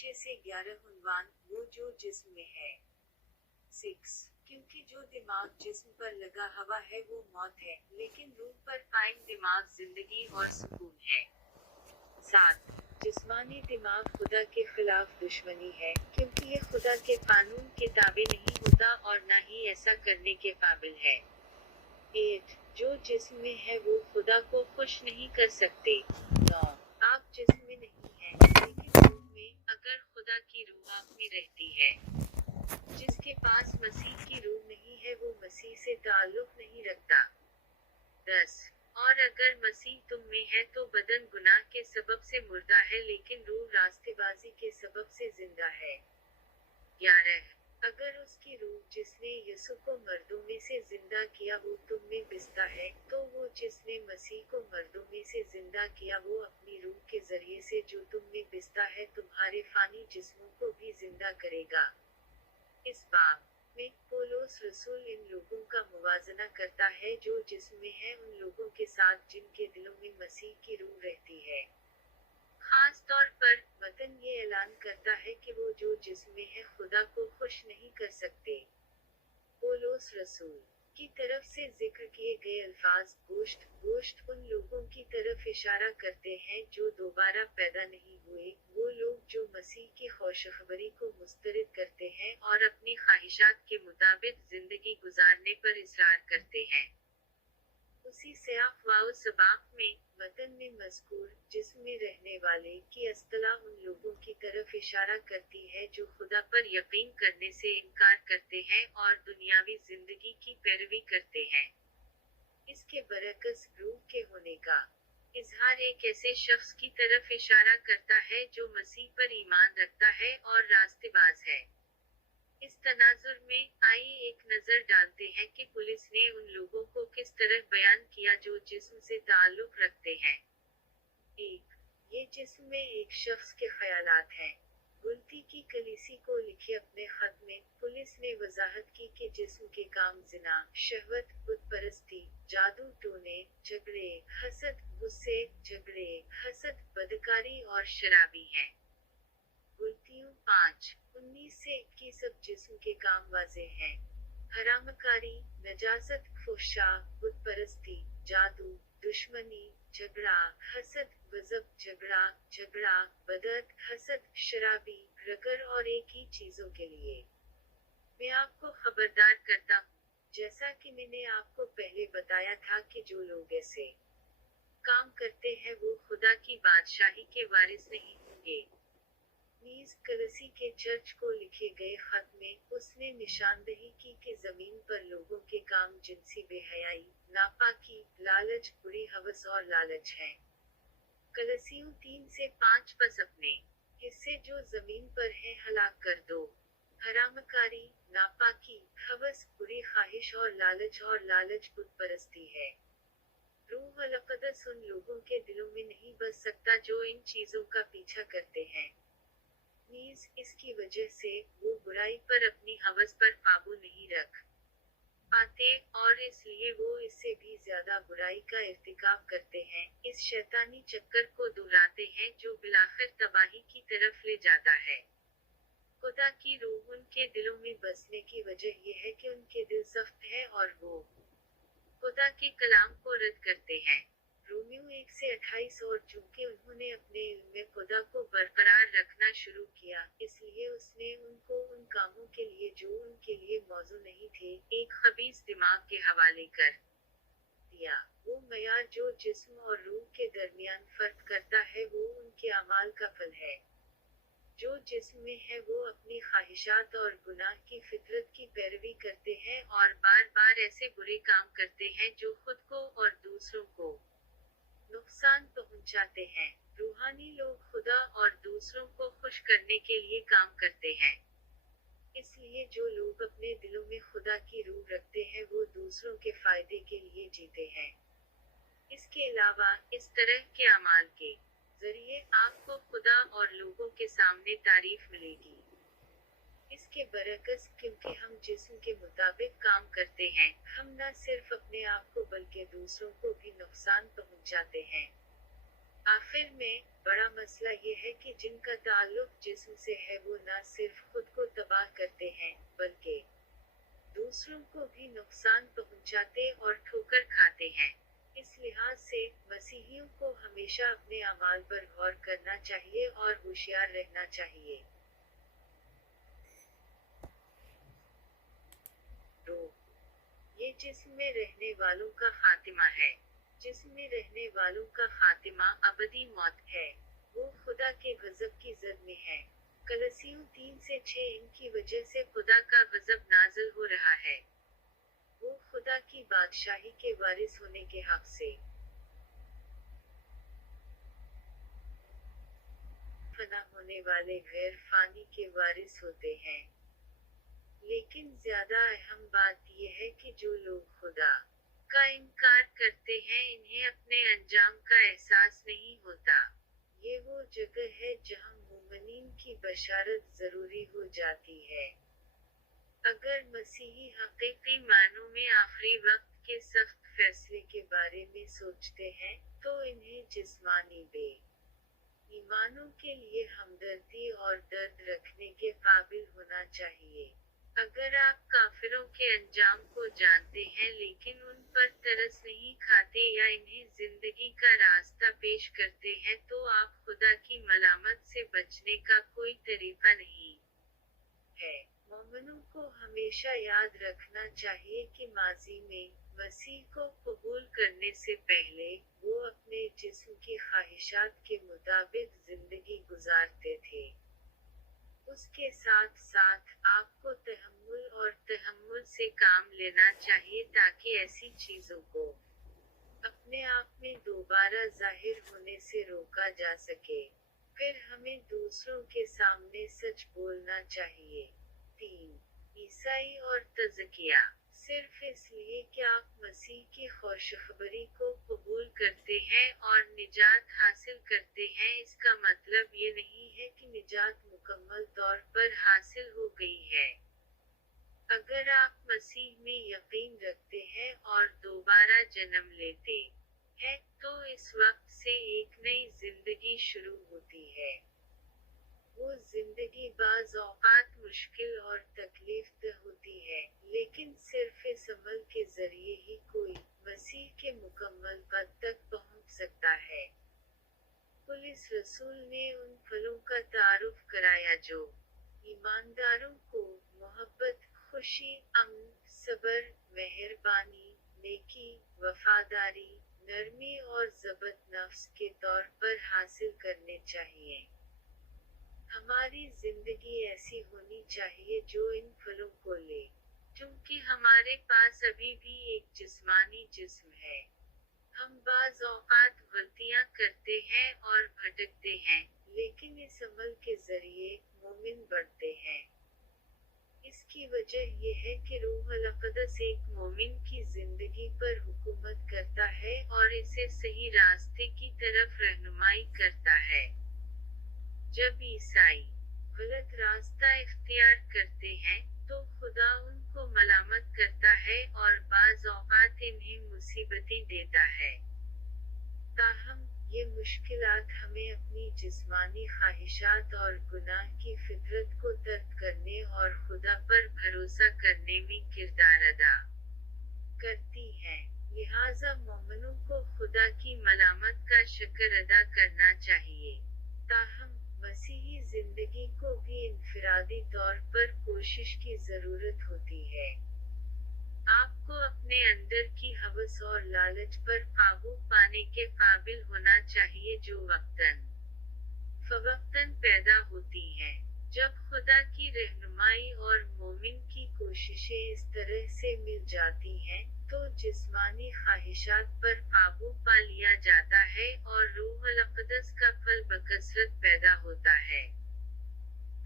6 से 11 उन्वान, वो जो जिस्म में है। 6. क्योंकि जो दिमाग जिस्म पर लगा हुआ है वो मौत है, लेकिन रूह पर कायम दिमाग जिंदगी और सुकून है। 7. जिस्मानी दिमाग खुदा के खिलाफ दुश्मनी है, क्योंकि ये खुदा के कानून के ताबे नहीं होता और न ही ऐसा करने के काबिल है। 8. जो जिस्म में है वो खुदा को खुश नहीं कर सकते। 9. आप जिस्म में नहीं हैं, लेकिन रूह में, अगर खुदा की रूह आप में रहती है। जिसके पास मसीह की रूह नहीं है वो मसीह से ताल्लुक नहीं रखता। 10. और अगर मसीह तुम में है तो बदन गुनाह के सबब से मुर्दा है, लेकिन रूह रास्तेबाजी के सबब से जिंदा है। 11. अगर उसकी रूह जिसने यीशु को मर्दों में से जिंदा किया वो तुम में बसता है, तो वो जिसने मसीह को मर्दों में से जिंदा किया वो अपनी रूह के जरिए से जो तुम में बसता है तुम्हारे फानी जिस्मों को भी जिंदा करेगा। इस बाब में पौलुस रसूल इन लोगों का मुवाजना करता है जो जिस्म में है उन लोगों के साथ जिनके दिलों में मसीह की रूह रहती है। खास तौर पर वतन ये ऐलान करता है कि वो जो जिस्म में है खुदा को खुश नहीं कर सकते। पौलुस रसूल की तरफ से जिक्र किए गए अल्फाज गोश्त गोश्त उन लोगों की तरफ इशारा करते हैं जो दोबारा पैदा नहीं हुए, वो लोग जो मसीह की खुशखबरी को मुस्तरद करते हैं और अपनी ख्वाहिशात के मुताबिक जिंदगी गुजारने पर इसरार करते हैं। उसी सियाक वाओ सबाक में वतन में मज़कूर जिस्म में रहने वाले की अस्तला उन लोगों की तरफ इशारा करती है जो खुदा पर यकीन करने से इनकार करते हैं और दुनियावी जिंदगी की पैरवी करते हैं। इसके बरअक्स रूह के होने का इजहार एक ऐसे शख्स की तरफ इशारा करता है जो मसीह पर ईमान रखता है और रास्तेबाज है। इस तनाजुर में आइए एक नजर डालते हैं कि पुलिस ने उन लोगों को किस तरह बयान किया जो जिस्म से ताल्लुक रखते हैं। 1. ये जिस्म में एक शख्स के ख्यालात हैं। गुलती की कलीसी को लिखे अपने खत में पुलिस ने वजाहत की कि जिस्म के काम जिना, शहवत, बुत परस्ती, जादू टोने, झगड़े, हसद, गुस्से, झगड़े, हसद, बदकारी और शराबी हैं। गुलतियों 5:19 से 21 अब जिस्म के काम वाजे हैं। हरामकारी, नजासत, फुहशा, बुत परस्ती, जादू, दुश्मनी, झगड़ा, हसद, गजब, झगड़ा, बदत, हसद, शराबी, रगर और एक ही चीजों के लिए मैं आपको खबरदार करता हूँ, जैसा कि मैंने आपको पहले बताया था कि जो लोग ऐसे काम करते हैं वो खुदा की बादशाही के वारिस नहीं होंगे। नीज कलसी के चर्च को लिखे गए खत में उसने निशानदही की कि जमीन पर लोगों के काम जिनसी बेहयाई, नापाकी, लालच, बुरी हवस और लालच है। कलसियों 3 से 5 बस अपने हिस्से जो जमीन पर है हलाक कर दो। हरामकारी, नापाकी, हवस, बुरी ख्वाहिश और लालच बुत परस्ती है। रूह अलकदस उन लोगों के दिलों में नहीं बस सकता जो इन चीजों का पीछा करते हैं। नीज इसकी वजह से वो बुराई पर अपनी हवस पर काबू नहीं रख पाते और इसलिए वो इससे भी ज्यादा बुराई का इर्तिकाब करते हैं, इस शैतानी चक्कर को दोहराते हैं जो बिलाखिर तबाही की तरफ ले जाता है। खुदा की रूह उनके दिलों में बसने की वजह यह है कि उनके दिल सख्त है और वो खुदा के कलाम को रद्द करते हैं। रोमियो 1:28 और चूंकि उन्होंने अपने इल्म में खुदा को बरकरार रखना शुरू किया, इसलिए उसने उनको उन कामों के लिए जो उनके लिए मौजू नहीं थे, एक खबीस दिमाग के हवाले कर दिया। वो मयार जो जिस्म और रूह के दरमियान फर्क करता है वो उनके अमाल का फल है। जो जिस्म में है वो अपनी ख्वाहिशात और गुनाह की फितरत की पैरवी करते हैं और बार बार ऐसे बुरे काम करते हैं जो खुद को और दूसरों को नुकसान पहुंचाते हैं। रूहानी लोग खुदा और दूसरों को खुश करने के लिए काम करते हैं। इसलिए जो लोग अपने दिलों में खुदा की रूह रखते हैं वो दूसरों के फायदे के लिए जीते हैं। इसके अलावा इस तरह के अमाल के जरिए आपको खुदा और लोगों के सामने तारीफ मिलेगी। इसके बरअक्स क्योंकि हम जिस्म के मुताबिक काम करते हैं, हम न सिर्फ अपने आप को बल्कि दूसरों को भी नुकसान पहुंचाते हैं। आखिर में बड़ा मसला ये है कि जिनका ताल्लुक जिस्म से है वो न सिर्फ खुद को तबाह करते हैं बल्कि दूसरों को भी नुकसान पहुंचाते और ठोकर खाते हैं। इस लिहाज से मसीहियों को हमेशा अपने अमाल पर गौर करना चाहिए और होशियार रहना चाहिए। 2. ये जिस्म में रहने वालों का खातिमा है। जिस्म में रहने वालों का खातिमा अबदी मौत है। वो खुदा के गजब की जद में है। कलसियों 3-6 इनकी वजह से खुदा का गजब नाजिल हो रहा है। वो खुदा की बादशाही के वारिस होने के हक से फना होने वाले गैर फानी के वारिस होते हैं। लेकिन ज्यादा अहम बात यह है कि जो लोग खुदा का इनकार करते हैं इन्हें अपने अंजाम का एहसास नहीं होता। ये वो जगह है जहां मोमिनीन की बशारत जरूरी हो जाती है। अगर मसीही हकीकी मानों में आखिरी वक्त के सख्त फैसले के बारे में सोचते हैं तो इन्हें जिस्मानी ईमानों के लिए हमदर्दी और दर्द रखने के काबिल होना चाहिए। अगर आप काफिरों के अंजाम को जानते हैं लेकिन उन पर तरस नहीं खाते या इन्हें जिंदगी का रास्ता पेश करते हैं तो आप खुदा की मलामत से बचने का कोई तरीका नहीं है। मोमिनों को हमेशा याद रखना चाहिए कि माजी में मसीह को कबूल करने से पहले वो अपने जिस्म की ख्वाहिशात के मुताबिक जिंदगी गुजारते थे। उसके साथ साथ आपको तहम्मुल से काम लेना चाहिए ताकि ऐसी चीजों को अपने आप में दोबारा जाहिर होने से रोका जा सके। फिर हमें दूसरों के सामने सच बोलना चाहिए। 3. ईसाई और तज़किया। सिर्फ इसलिए कि आप मसीह की खुशखबरी को कबूल करते हैं और निजात हासिल करते हैं इसका मतलब ये नहीं है कि निजात मुकम्मल तौर पर हासिल हो गई है। अगर आप मसीह में यकीन रखते हैं और दोबारा जन्म लेते हैं तो इस वक्त से एक नई जिंदगी शुरू होती है। वो जिंदगी बाज़ औक़ात मुश्किल और तकलीफदह होती है लेकिन सिर्फ इस अमल के जरिए ही कोई मसीह के मुकम्मल पद तक पहुंच सकता है। पुलिस रसूल ने उन फलों का तारुफ कराया जो ईमानदारों को मोहब्बत, खुशी, अमन, सब्र, मेहरबानी, नेकी, वफादारी, नरमी और ज़ब्त नफ्स के तौर पर हासिल करने चाहिए। हमारी जिंदगी ऐसी होनी चाहिए जो इन फलों को ले। क्योंकि हमारे पास अभी भी एक जिस्मानी जिस्म है। हम बाज़ औक़ात गलतियां करते हैं और भटकते हैं, लेकिन इस अमल के जरिए मोमिन बढ़ते हैं। इसकी वजह यह है कि रूह अल क़ुद्स एक मोमिन की जिंदगी पर हुकूमत करता है और इसे सही रास्ते की तरफ रहनुमाई करता है। जब ईसाई गलत रास्ता इख्तियार करते हैं तो खुदा उनको मलामत करता है और बाज़ औक़ात इन्हें मुसीबतें देता है। ताहम ये मुश्किलात हमें अपनी जिस्मानी ख्वाहिशात और गुनाह की फितरत को तर्क करने और खुदा पर भरोसा करने में किरदार अदा करती हैं। लिहाजा मोमिनों को खुदा की मलामत का शुक्र अदा करना चाहिए। ताहम मसीही जिंदगी को भी इनफिरादी तौर पर कोशिश की जरूरत होती है। आपको अपने अंदर की हवस और लालच पर काबू पाने के काबिल होना चाहिए जो वक्तन फवक्तन पैदा होती है। जब खुदा की रहनुमाई और मोमिन की कोशिशें इस तरह से मिल जाती हैं, तो जिस्मानी ख्वाहिशात पर काबू पा लिया जाता है और रूह अल क़ुद्स का फल बकसरत पैदा होता है।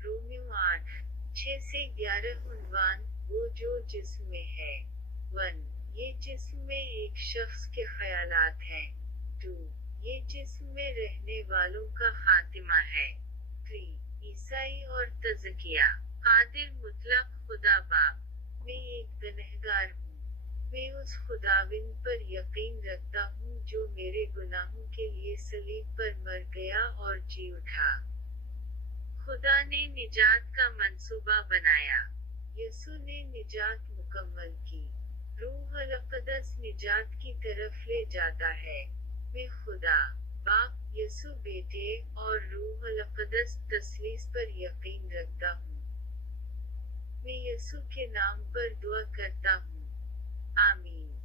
रोमियो 8:6-11 उन्वान, वो जो जिस्म में है। 1. ये जिस्म में एक शख्स के ख्यालात हैं। 2. ये जिस्म में रहने वालों का खातिमा है। 3. ईसाई और तज़किया। कादिर मुतलक खुदा बाप। मैं एक गुनहगार हूँ। میں اس خداوند پر یقین رکھتا ہوں جو میرے گناہوں کے لیے صلیب پر مر گیا اور جی اٹھا۔ خدا نے نجات کا منصوبہ بنایا۔ یسوع نے نجات مکمل کی۔ روح القدس نجات کی طرف لے جاتا ہے۔ میں خدا، باپ، یسوع بیٹے، اور روح القدس تثلیث پر یقین رکھتا ہوں۔ میں یسوع کے نام پر دعا کرتا ہوں۔ آمین۔